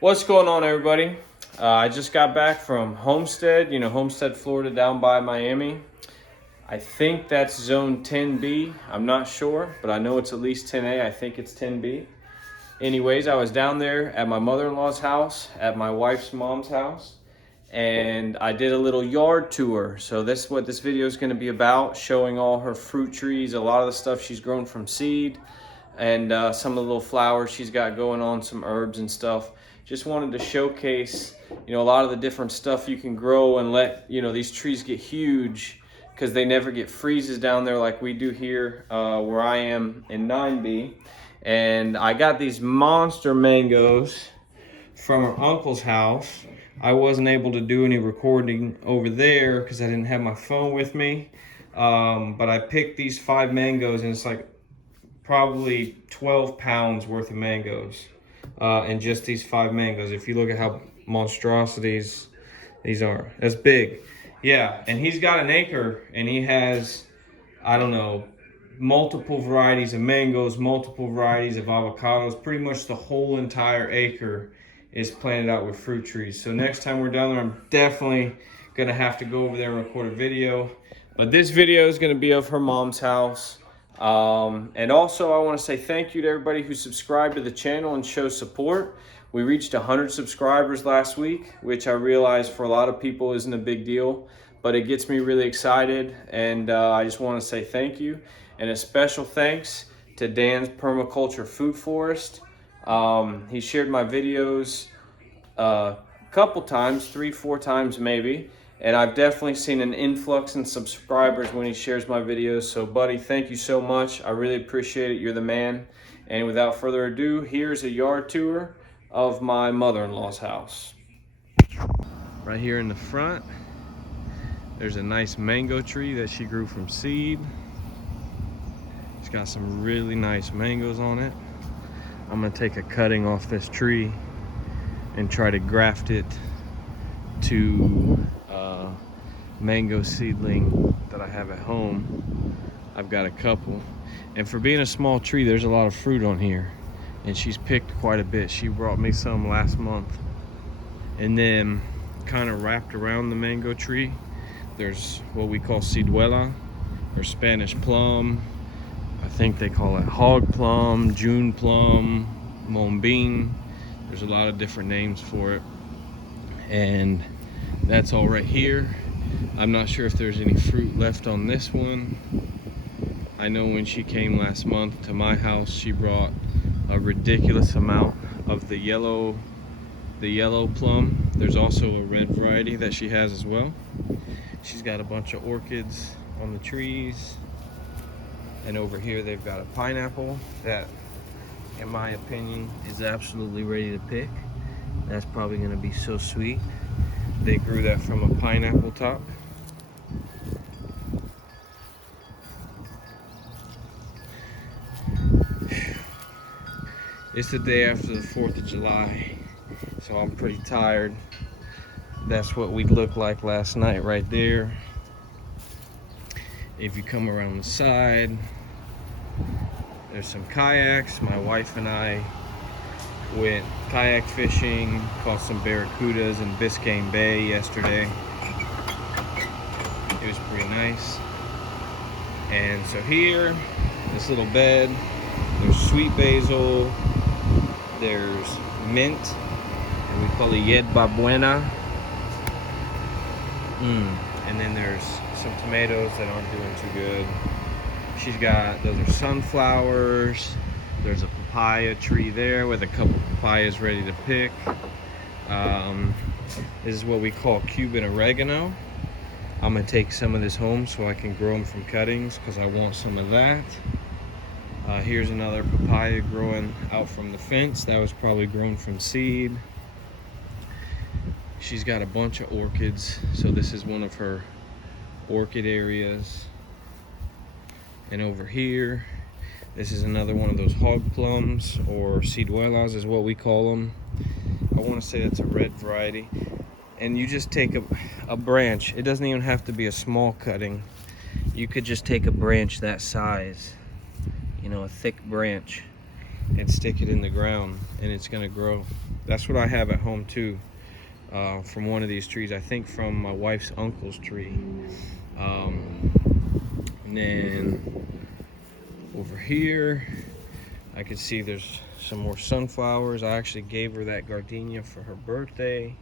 What's going on, everybody? I just got back from Homestead, Homestead, Florida, down by Miami. I think that's zone 10B. I'm not sure, but I know it's at least 10A. I think it's 10B. Anyways, I was down there at my mother-in-law's house, at my wife's mom's house, and I did a little yard tour. So this is what this video is going to be about, showing all her fruit trees, a lot of the stuff she's grown from seed, and some of the little flowers she's got going on, some herbs and stuff. Just wanted to showcase, a lot of the different stuff you can grow and let, these trees get huge, because they never get freezes down there like we do here where I am in 9B. And I got these monster mangoes from her uncle's house. I wasn't able to do any recording over there because I didn't have my phone with me. But I picked these 5 mangoes, and it's like probably 12 pounds worth of mangoes. And just these 5 mangoes. If you look at how monstrosities these are, that's big. Yeah, and he's got an acre, and he has, I don't know, multiple varieties of mangoes, multiple varieties of avocados. Pretty much the whole entire acre is planted out with fruit trees. So next time we're down there, I'm definitely gonna have to go over there and record a video. But this video is gonna be of her mom's house. And also I want to say thank you to everybody who subscribed to the channel and shows support. We reached 100 subscribers last week, which I realize for a lot of people isn't a big deal, but it gets me really excited. And I just want to say thank you, and a special thanks to Dan's Permaculture Food Forest. He shared my videos a couple times, 3-4 times maybe. And I've definitely seen an influx in subscribers when he shares my videos. So buddy, thank you so much. I really appreciate it. You're the man. And without further ado, here's a yard tour of my mother-in-law's house. Right here in the front, there's a nice mango tree that she grew from seed. It's got some really nice mangoes on it. I'm gonna take a cutting off this tree and try to graft it to mango seedling that I have at home. I've got a couple, and for being a small tree, there's a lot of fruit on here, and she's picked quite a bit. She brought me some last month. And then kind of wrapped around the mango tree, there's what we call ciduela, or Spanish plum. I think they call it hog plum, June plum, mombin. There's a lot of different names for it, and that's all right here. I'm not sure if there's any fruit left on this one. I know when she came last month to my house, she brought a ridiculous amount of the yellow plum. There's also a red variety that she has as well. She's got a bunch of orchids on the trees. And over here they've got a pineapple that, in my opinion, is absolutely ready to pick. That's probably gonna be so sweet. They grew that from a pineapple top. It's the day after the 4th of July, so I'm pretty tired. That's what we looked like last night right there. If you come around the side, there's some kayaks. My wife and I went kayak fishing, caught some barracudas in Biscayne Bay yesterday. It was pretty nice. And so here, this little bed, there's sweet basil, there's mint, and we call it yerba buena. And then there's some tomatoes that aren't doing too good. She's got, those are sunflowers. There's a papaya tree there with a couple papayas ready to pick. This is what we call Cuban oregano. I'm gonna take some of this home so I can grow them from cuttings, because I want some of that. Here's another papaya growing out from the fence. That was probably grown from seed. She's got a bunch of orchids, so this is one of her orchid areas. And over here, this is another one of those hog plums, or ciduelas is what we call them. I want to say that's a red variety. And you just take a branch. It doesn't even have to be a small cutting. You could just take a branch that size, a thick branch, and stick it in the ground, and it's gonna grow. That's what I have at home too, from one of these trees. I think from my wife's uncle's tree. And then over here, I can see there's some more sunflowers. I actually gave her that gardenia for her birthday.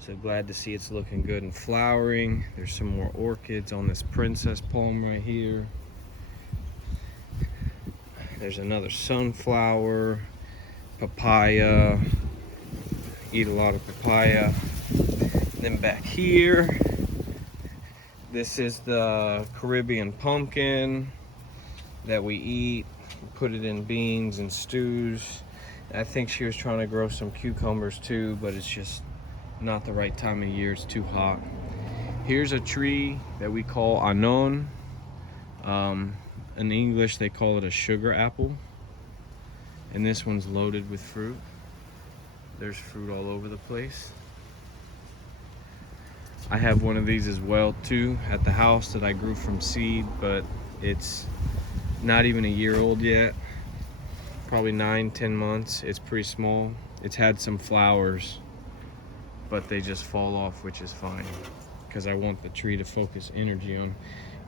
So glad to see it's looking good and flowering. There's some more orchids on this princess palm right here. There's another sunflower, papaya. Eat a lot of papaya. Then back here, this is the Caribbean pumpkin that we eat. We put it in beans and stews. I think she was trying to grow some cucumbers too, but it's just not the right time of year. It's too hot. Here's a tree that we call anon. In English, they call it a sugar apple. And this one's loaded with fruit. There's fruit all over the place. I have one of these as well too at the house that I grew from seed, but it's not even a year old yet. Probably 9-10 months. It's pretty small. It's had some flowers, but they just fall off, which is fine because I want the tree to focus energy on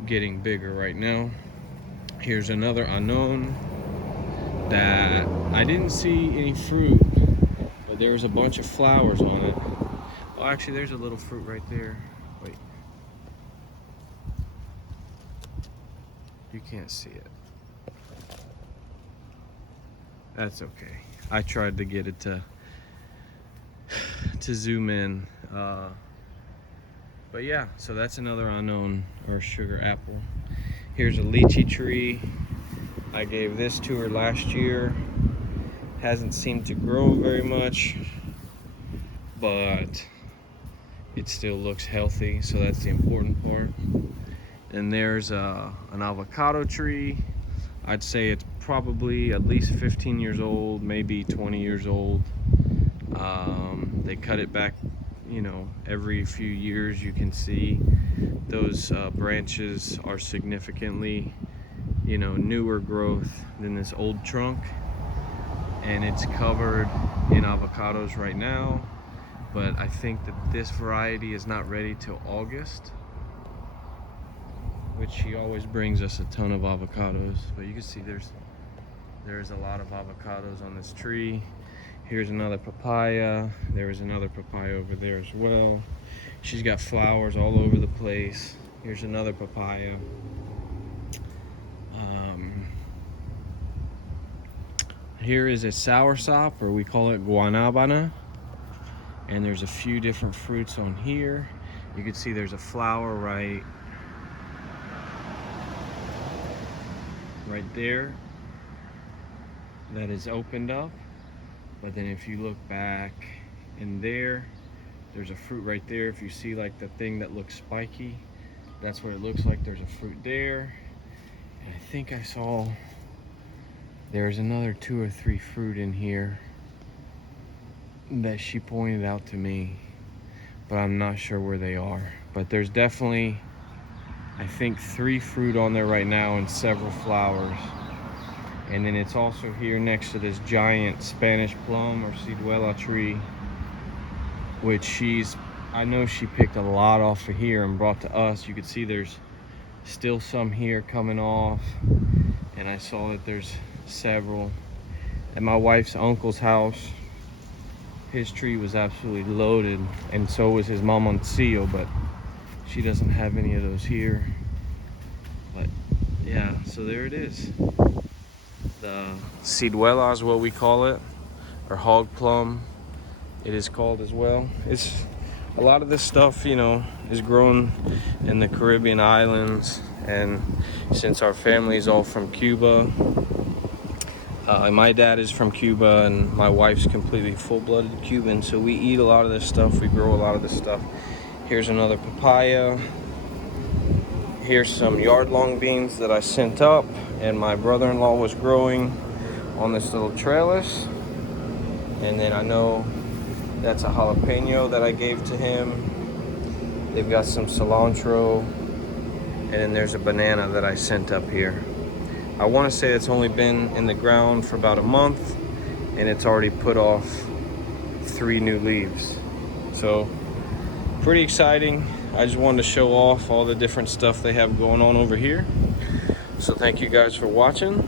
getting bigger right now. Here's another unknown that I didn't see any fruit, but there was a bunch of flowers on it. Oh, actually, there's a little fruit right there. Wait. You can't see it. That's okay. I tried to get it to zoom in. But yeah, so that's another unknown, or sugar apple. Here's a lychee tree. I gave this to her last year. Hasn't seemed to grow very much, but it still looks healthy, so that's the important part. And there's an avocado tree. I'd say it's probably at least 15 years old, maybe 20 years old. They cut it back, you know, every few years. You can see those branches are significantly, you know, newer growth than this old trunk. And it's covered in avocados right now, but I think that this variety is not ready till August, which she always brings us a ton of avocados. But you can see there's a lot of avocados on this tree. Here's another papaya. There was another papaya over there as well. She's got flowers all over the place. Here's another papaya. Here is a soursop, or we call it guanabana. And there's a few different fruits on here. You can see there's a flower right there that is opened up. But then if you look back in there's a fruit right there. If you see like the thing that looks spiky, that's what it looks like. There's a fruit there. And I think I saw there's another 2 or 3 fruit in here that she pointed out to me, but I'm not sure where they are. But there's definitely, I think, 3 fruit on there right now and several flowers. And then it's also here next to this giant Spanish plum or ciruela tree, which I know she picked a lot off of here and brought to us. You can see there's still some here coming off, and I saw that there's several at my wife's uncle's house. His tree was absolutely loaded, and so was his mamoncillo, but she doesn't have any of those here. But yeah, so there it is. The ciruela is what we call it, or hog plum it is called as well. It's a lot of this stuff, you know, is grown in the Caribbean islands, and since our family is all from Cuba, and my dad is from Cuba and my wife's completely full-blooded Cuban, so we eat a lot of this stuff, we grow a lot of this stuff. Here's another papaya. Here's some yard-long beans that I sent up and my brother-in-law was growing on this little trellis. And then I know that's a jalapeno that I gave to him. They've got some cilantro, and then there's a banana that I sent up here. I want to say it's only been in the ground for about a month, and it's already put off 3 new leaves. So pretty exciting. I just wanted to show off all the different stuff they have going on over here. So thank you guys for watching.